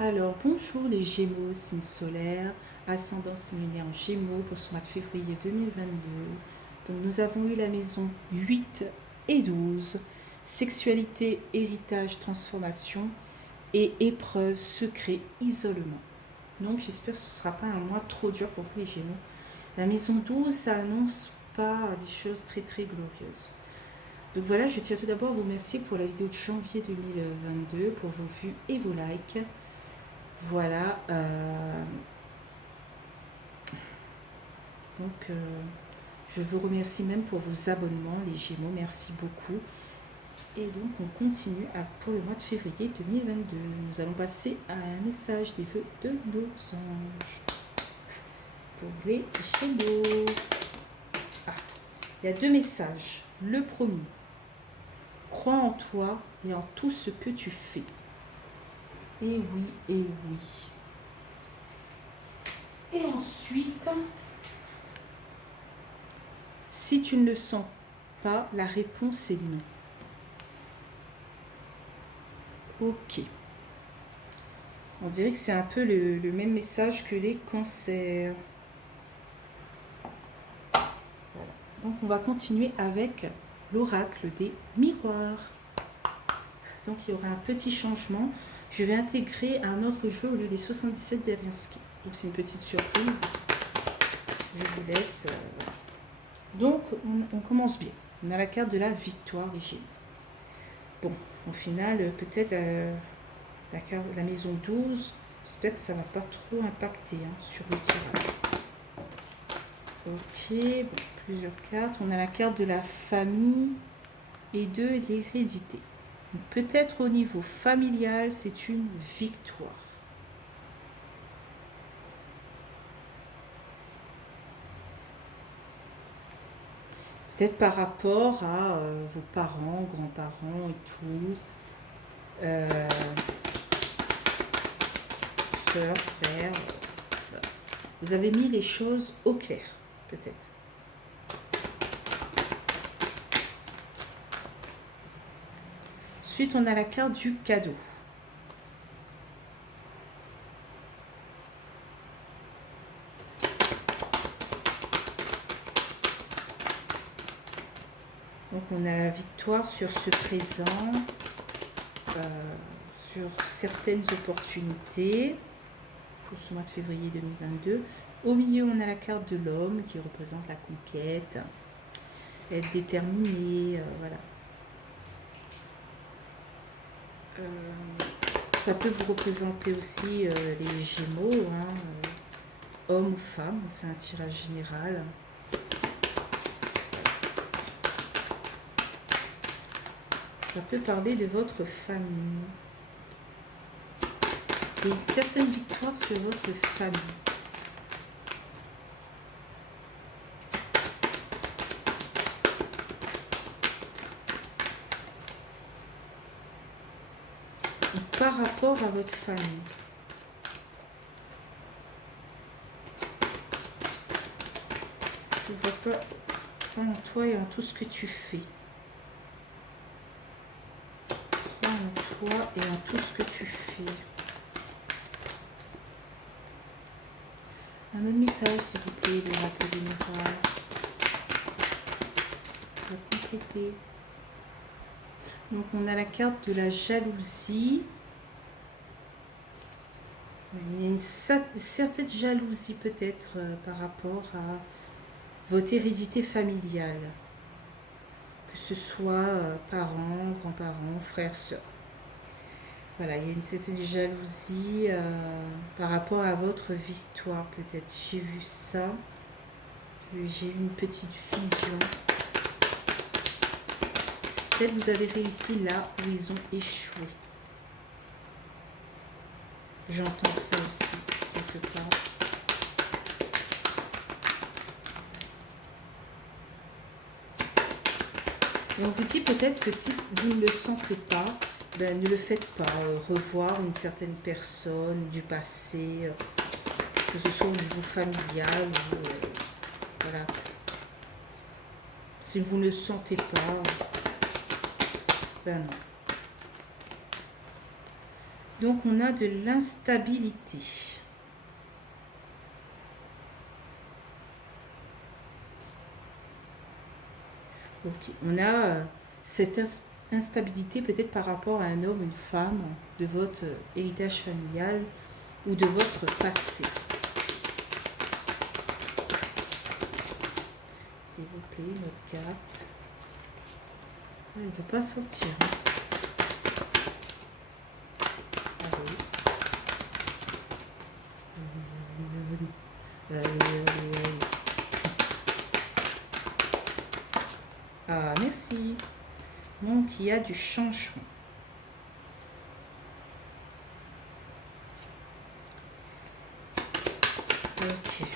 Alors, bonjour les Gémeaux, signe solaire, ascendance lunaire en Gémeaux pour ce mois de février 2022. Donc, nous avons eu la maison 8 et 12, sexualité, héritage, transformation et épreuve, secret, isolement. Donc, j'espère que ce ne sera pas un mois trop dur pour vous les Gémeaux. La maison 12, ça annonce pas des choses très très glorieuses. Donc voilà, je tiens tout d'abord à vous remercier pour la vidéo de janvier 2022, pour vos vues et vos likes. Voilà. Donc, je vous remercie même pour vos abonnements, les Gémeaux. Merci beaucoup. Et donc, on continue pour le mois de février 2022. Nous allons passer à un message des vœux de nos anges. Pour les Gémeaux. Ah, il y a deux messages. Le premier. Crois en toi et en tout ce que tu fais. Et oui, et oui. Et ensuite, si tu ne le sens pas, la réponse est non. Ok. On dirait que c'est un peu le même message que les cancers. Voilà. Donc on va continuer avec l'oracle des miroirs. Donc il y aura un petit changement. Je vais intégrer un autre jeu au lieu des 77 Derinsky. Donc c'est une petite surprise. Je vous laisse. Donc on commence bien. On a la carte de la victoire des Gémeaux. Bon, au final, peut-être la maison 12, j'espère que ça ne va pas trop impacter sur le tirage. Ok, bon, plusieurs cartes. On a la carte de la famille et de l'hérédité. Peut-être au niveau familial, c'est une victoire. Peut-être par rapport à vos parents, grands-parents et tout. Sœurs, frères. Voilà. Vous avez mis les choses au clair, peut-être. Ensuite, on a la carte du cadeau. Donc, on a la victoire sur ce présent, sur certaines opportunités pour ce mois de février 2022. Au milieu, on a la carte de l'homme qui représente la conquête, être déterminé, voilà. Ça peut vous représenter aussi les Gémeaux, homme ou femme, c'est un tirage général. Ça peut parler de votre famille. Et certaines victoires sur votre famille. Par rapport à votre famille. Je ne vois pas en toi et en tout ce que tu fais. Crois en toi et en tout ce que tu fais. Un autre message, s'il vous plaît, de l'oracle des miroirs. On va compléter. Donc, on a la carte de la jalousie. Il y a une certaine jalousie peut-être par rapport à votre hérédité familiale. Que ce soit parents, grands-parents, frères, sœurs. Voilà, il y a une certaine jalousie par rapport à votre victoire peut-être. J'ai vu ça. J'ai eu une petite vision. Peut-être vous avez réussi là où ils ont échoué. J'entends ça aussi, quelque part. Et on vous dit peut-être que si vous ne le sentez pas, ne le faites pas. Revoir une certaine personne du passé, que ce soit au niveau familial ou voilà. Si vous ne le sentez pas, non. Donc, on a de l'instabilité. Ok, on a cette instabilité peut-être par rapport à un homme, une femme, de votre héritage familial ou de votre passé. S'il vous plaît, notre carte. Elle ne veut pas sortir. Allez. Allez. Ah, merci. Donc, il y a du changement. Ok.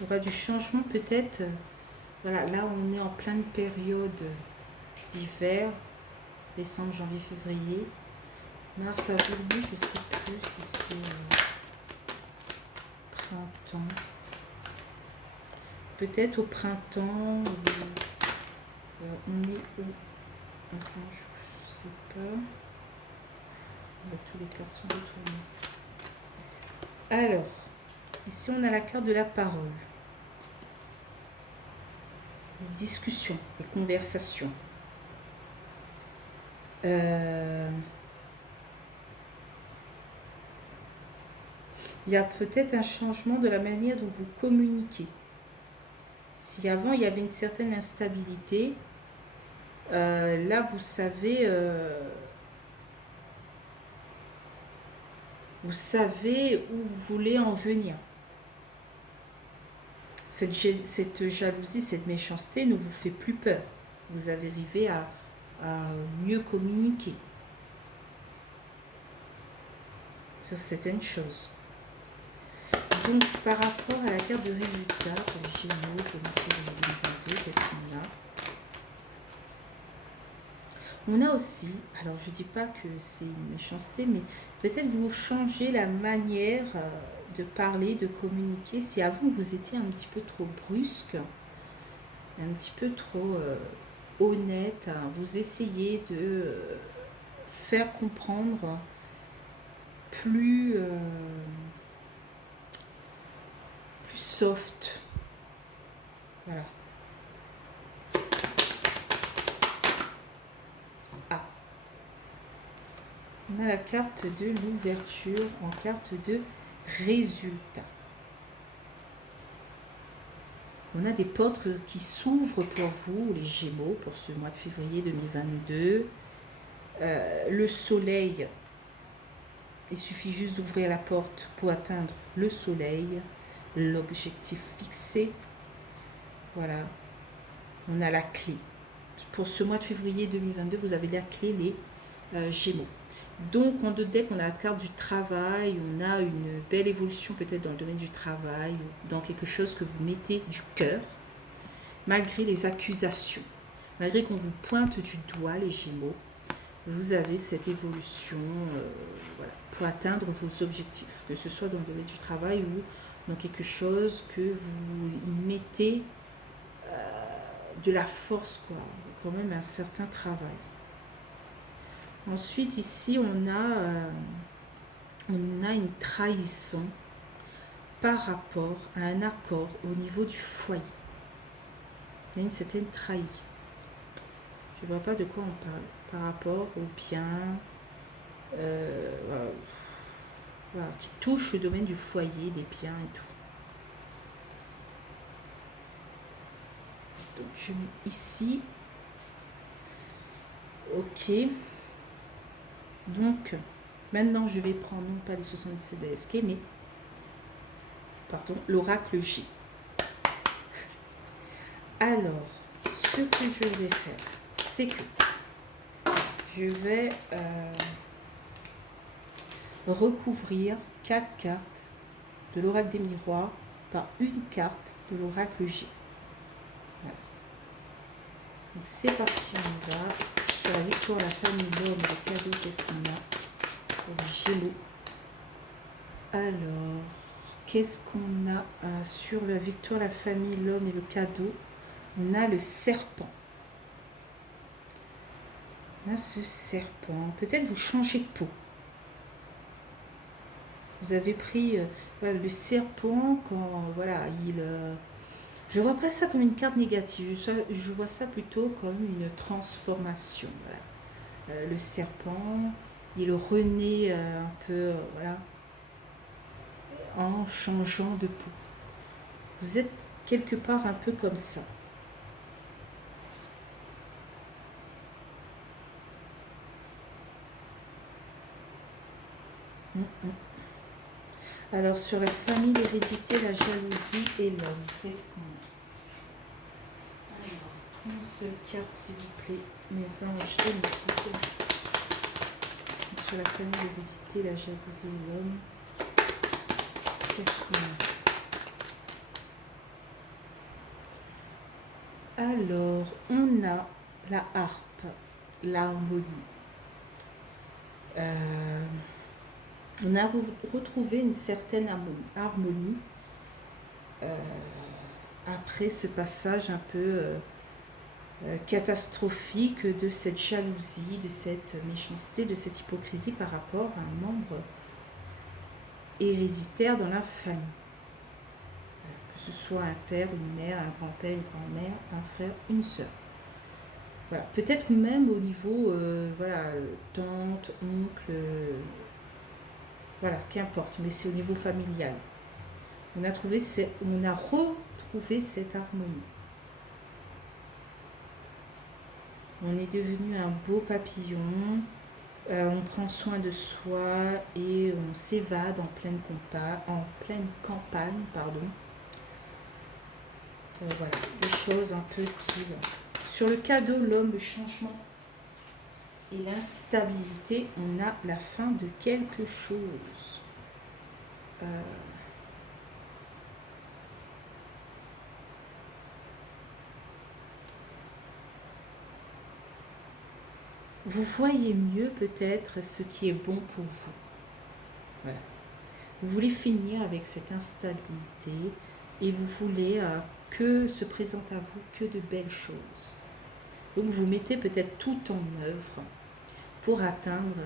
Il y aura du changement peut-être. Voilà, là, on est en pleine période d'hiver. Décembre, janvier, février. Mars, avril, mai, je ne sais plus si c'est printemps. Peut-être au printemps. On est où? Enfin, je ne sais pas. Tous les cartes sont retournées. Alors, ici on a la carte de la parole. Des discussions, des conversations. Il y a peut-être un changement de la manière dont vous communiquez. Si avant il y avait une certaine instabilité, là vous savez où vous voulez en venir. Cette jalousie, cette méchanceté ne vous fait plus peur. Vous avez arrivé à mieux communiquer sur certaines choses. Donc, par rapport à la carte de résultat pour les Gémeaux pour février 2022, qu'est-ce qu'on a? On a aussi, alors je ne dis pas que c'est une méchanceté, mais peut-être vous changez la manière de parler, de communiquer. Si avant vous étiez un petit peu trop brusque, un petit peu trop honnête, vous essayez de faire comprendre plus soft. Voilà. Ah. On a la carte de l'ouverture en carte de résultat. On a des portes qui s'ouvrent pour vous, les Gémeaux, pour ce mois de février 2022. Le soleil, il suffit juste d'ouvrir la porte pour atteindre le soleil, l'objectif fixé. Voilà. On a la clé. Pour ce mois de février 2022, vous avez la clé, les Gémeaux. Donc, en deux decks, on a la carte du travail, on a une belle évolution peut-être dans le domaine du travail, dans quelque chose que vous mettez du cœur, malgré les accusations, malgré qu'on vous pointe du doigt, les Gémeaux, vous avez cette évolution voilà, pour atteindre vos objectifs, que ce soit dans le domaine du travail ou dans quelque chose que vous mettez de la force, quoi, quand même un certain travail. Ensuite, ici, on a une trahison par rapport à un accord au niveau du foyer. Il y a une certaine trahison. Je ne vois pas de quoi on parle. Par rapport aux biens voilà, qui touchent le domaine du foyer, des biens et tout. Donc, je mets ici. Ok. Donc, maintenant, je vais prendre non pas les 77 d'ASK, mais pardon, l'oracle J. Alors, ce que je vais faire, c'est que je vais recouvrir 4 cartes de l'oracle des miroirs par une carte de l'oracle J. Voilà. Donc, c'est parti, on va sur la victoire, la famille, l'homme, le cadeau, qu'est-ce qu'on a pour les Gémeaux. Alors, qu'est-ce qu'on a sur la victoire, la famille, l'homme et le cadeau? On a le serpent. Là, ce serpent, peut-être vous changez de peau. Vous avez pris voilà, le serpent quand voilà, je vois pas ça comme une carte négative, je vois ça plutôt comme une transformation. Voilà. Le serpent, il renaît un peu voilà, en changeant de peau. Vous êtes quelque part un peu comme ça. Mm, mm. Alors sur la famille, l'hérédité, la jalousie et l'homme, qu'est-ce qu'on a? Alors, une seule carte s'il vous plaît, mes anges et mes guides. Sur la famille, l'hérédité, la jalousie et l'homme, qu'est-ce qu'on a? Alors, on a la harpe, l'harmonie. On a retrouvé une certaine harmonie après ce passage un peu catastrophique de cette jalousie, de cette méchanceté, de cette hypocrisie par rapport à un membre héréditaire dans la famille. Que ce soit un père, une mère, un grand-père, une grand-mère, un frère, une sœur. Voilà. Peut-être même au niveau voilà, tante, oncle, voilà, qu'importe, mais c'est au niveau familial. On a retrouvé cette harmonie. On est devenu un beau papillon, on prend soin de soi et on s'évade en pleine campagne. Voilà, des choses un peu style. Sur le cadeau, l'homme, le changement et l'instabilité, on a la fin de quelque chose. Vous voyez mieux peut-être ce qui est bon pour vous. Voilà. Vous voulez finir avec cette instabilité et vous voulez que se présente à vous que de belles choses. Donc vous mettez peut-être tout en œuvre pour atteindre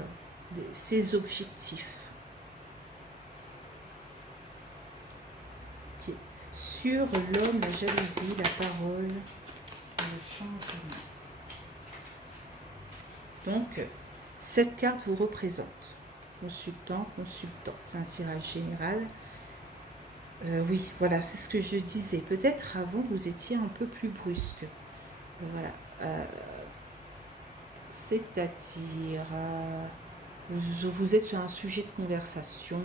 ces objectifs. Okay. Sur l'homme, la jalousie, la parole, le changement. Donc, cette carte vous représente. Consultant, c'est un tirage général. Oui, voilà, c'est ce que je disais. Peut-être avant, vous étiez un peu plus brusque. Voilà. C'est-à-dire, vous êtes sur un sujet de conversation.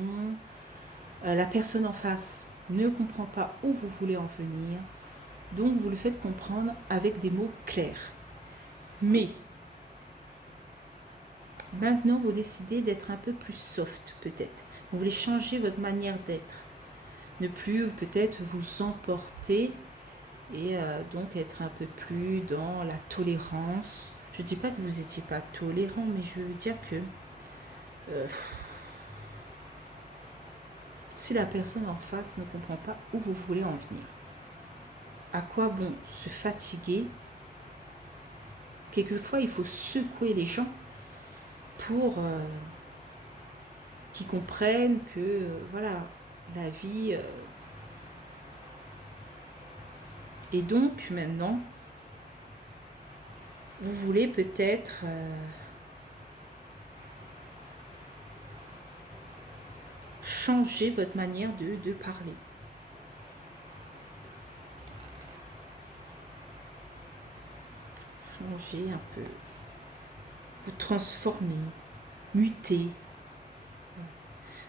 La personne en face ne comprend pas où vous voulez en venir. Donc, vous le faites comprendre avec des mots clairs. Mais maintenant, vous décidez d'être un peu plus soft, peut-être. Vous voulez changer votre manière d'être. Ne plus peut-être vous emporter et donc être un peu plus dans la tolérance. Je ne dis pas que vous n'étiez pas tolérant, mais je veux dire que si la personne en face ne comprend pas où vous voulez en venir, à quoi bon se fatiguer? Quelquefois, il faut secouer les gens pour qu'ils comprennent que voilà, la vie... Et donc maintenant, vous voulez peut-être changer votre manière de parler. Changer un peu. Vous transformer, muter.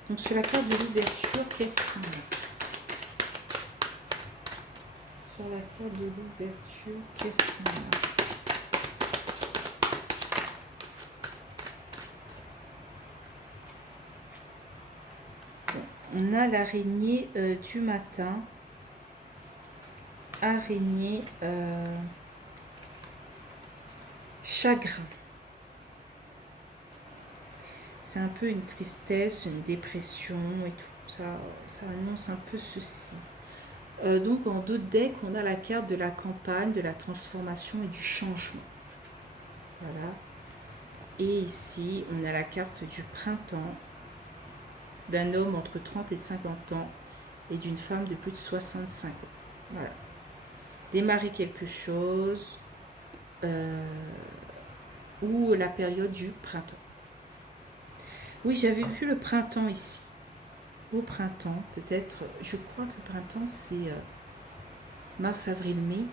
Donc sur la carte de l'ouverture, qu'est-ce qu'on a? Sur la carte de l'ouverture, qu'est-ce qu'on a? On a l'araignée du matin. Araignée chagrin. C'est un peu une tristesse, une dépression et tout. Ça annonce un peu ceci. Donc en d'autres decks, on a la carte de la campagne, de la transformation et du changement. Voilà. Et ici, on a la carte du printemps d'un homme entre 30 et 50 ans et d'une femme de plus de 65 ans. Voilà. Démarrer quelque chose ou la période du printemps. Oui, j'avais vu le printemps ici. Au printemps, peut-être, je crois que le printemps, c'est mars, avril, mai.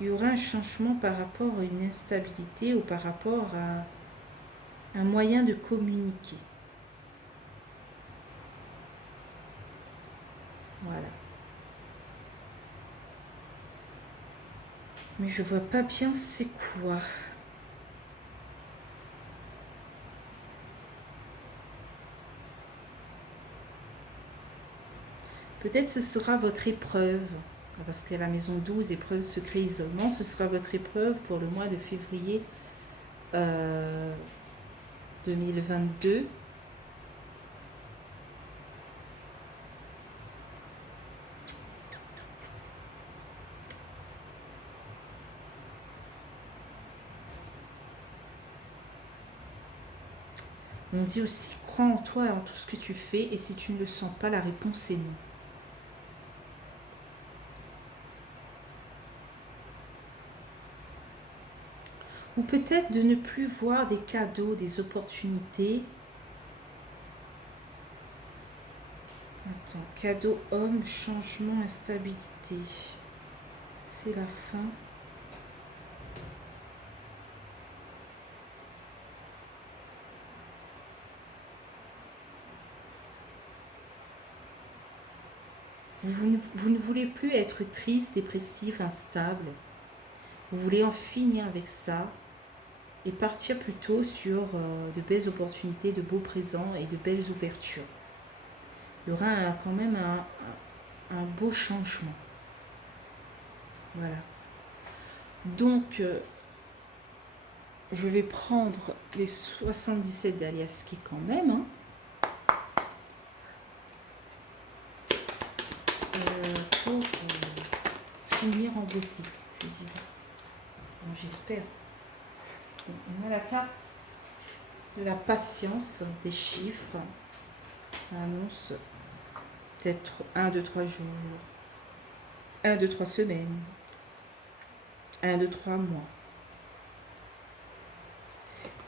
Il y aura un changement par rapport à une instabilité ou par rapport à un moyen de communiquer. Voilà. Mais je vois pas bien c'est quoi. Peut-être ce sera votre épreuve. Parce que la maison 12, épreuve, secret, isolement, ce sera votre épreuve pour le mois de février 2022. On dit aussi, crois en toi et en tout ce que tu fais, et si tu ne le sens pas, la réponse est non. Ou peut-être de ne plus voir des cadeaux, des opportunités. Attends, cadeau, homme, changement, instabilité. C'est la fin. Vous ne voulez plus être triste, dépressif, instable. Vous voulez en finir avec ça et partir plutôt sur de belles opportunités, de beaux présents et de belles ouvertures. Il y aura quand même un beau changement. Voilà. Donc, je vais prendre les 77 d'Aliaski quand même. Hein. Pour finir en beauté, je dirais. Bon, j'espère. On a la carte de la patience, des chiffres. Ça annonce peut-être 1, 2, 3 jours, 1, 2, 3 semaines, 1, 2, 3 mois.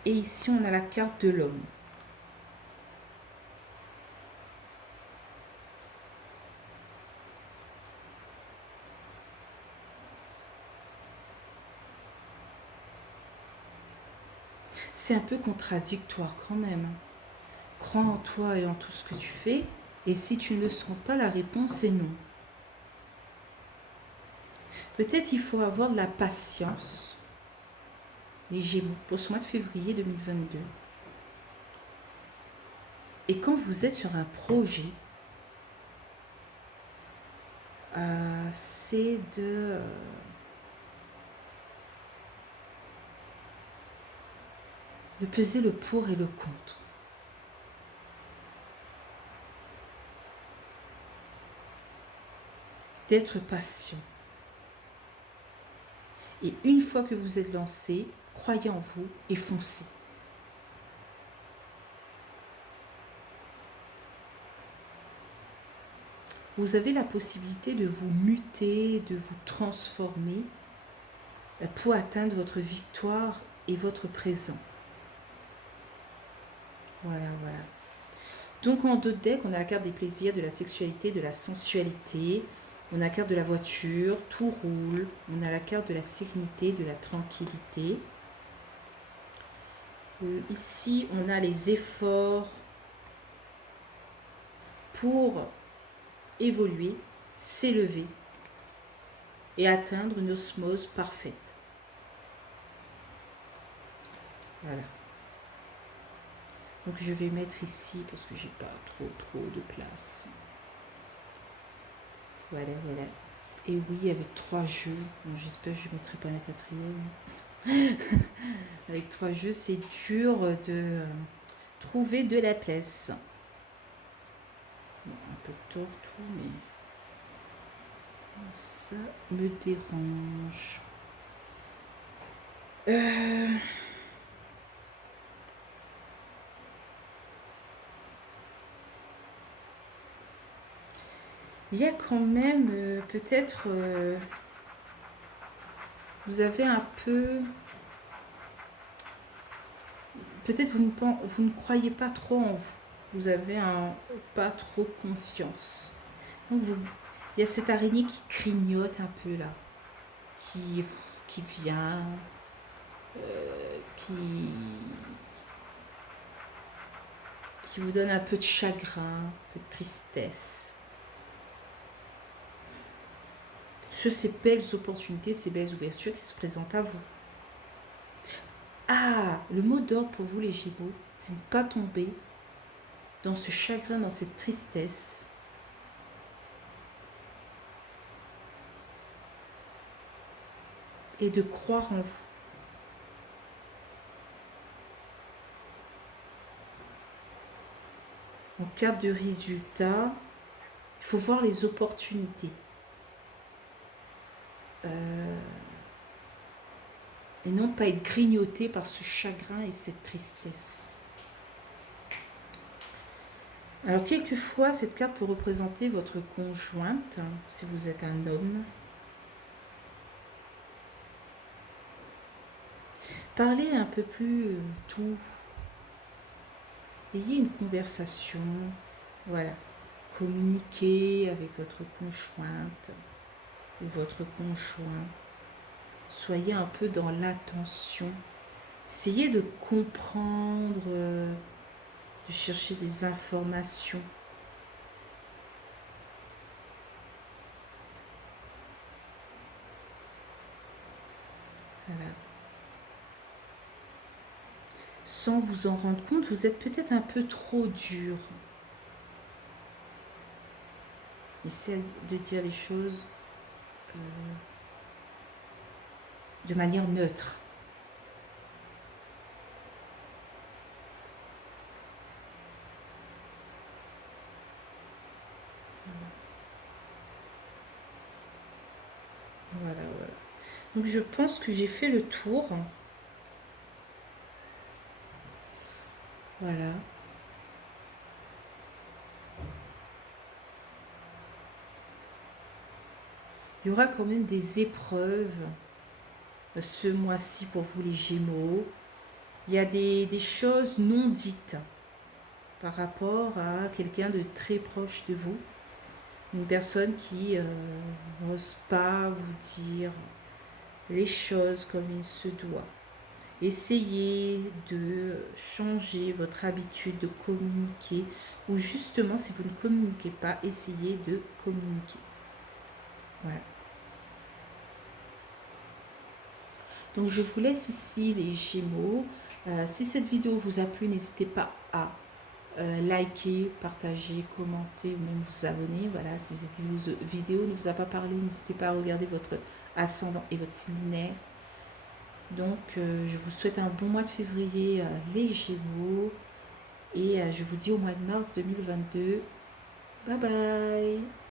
Et ici, on a la carte de l'homme. C'est un peu contradictoire quand même. Crois en toi et en tout ce que tu fais. Et si tu ne le sens pas, la réponse est non. Peut-être il faut avoir de la patience, les Gémeaux, pour ce mois de février 2022. Et quand vous êtes sur un projet, c'est de peser le pour et le contre. D'être patient. Et une fois que vous êtes lancé, croyez en vous et foncez. Vous avez la possibilité de vous muter, de vous transformer pour atteindre votre victoire et votre présent. Voilà, voilà. Donc en 2 decks, on a la carte des plaisirs, de la sexualité, de la sensualité. On a la carte de la voiture, tout roule. On a la carte de la sérénité, de la tranquillité. Ici, on a les efforts pour évoluer, s'élever et atteindre une osmose parfaite. Voilà. Donc je vais mettre ici parce que j'ai pas trop de place. Voilà, voilà. Et oui, avec 3 jeux. Bon, j'espère que je ne mettrai pas un 4e. Avec 3 jeux, c'est dur de trouver de la place. Bon, un peu tort tout, mais ça me dérange. Euh, Il y a quand même peut-être vous avez un peu peut-être vous ne croyez pas trop en vous. Vous avez pas trop confiance. Donc il y a cette araignée qui grignote un peu là, qui, qui vient, qui, qui vous donne un peu de chagrin, un peu de tristesse. Sur ces belles opportunités, ces belles ouvertures qui se présentent à vous. Ah, le mot d'ordre pour vous les Gémeaux, c'est ne pas tomber dans ce chagrin, dans cette tristesse. Et de croire en vous. En cas de résultat, il faut voir les opportunités. Et non pas être grignoté par ce chagrin et cette tristesse. Alors quelquefois, cette carte peut représenter votre conjointe, si vous êtes un homme. Parlez un peu plus tout. Ayez une conversation. Voilà. Communiquez avec votre conjointe ou votre conjoint. Soyez un peu dans l'attention. Essayez de comprendre, de chercher des informations. Voilà. Sans vous en rendre compte, vous êtes peut-être un peu trop dur. Essayez de dire les choses de manière neutre. Voilà, voilà. Donc je pense que j'ai fait le tour. Voilà. Il y aura quand même des épreuves ce mois-ci pour vous les Gémeaux. Il y a des choses non dites par rapport à quelqu'un de très proche de vous. Une personne qui n'ose pas vous dire les choses comme il se doit. Essayez de changer votre habitude de communiquer ou justement si vous ne communiquez pas, essayez de communiquer. Voilà. Donc je vous laisse ici les Gémeaux. Si cette vidéo vous a plu, n'hésitez pas à liker, partager, commenter ou même vous abonner. Voilà, si cette vidéo ne vous a pas parlé, n'hésitez pas à regarder votre ascendant et votre signe lunaire. Donc je vous souhaite un bon mois de février les Gémeaux et je vous dis au mois de mars 2022. Bye bye.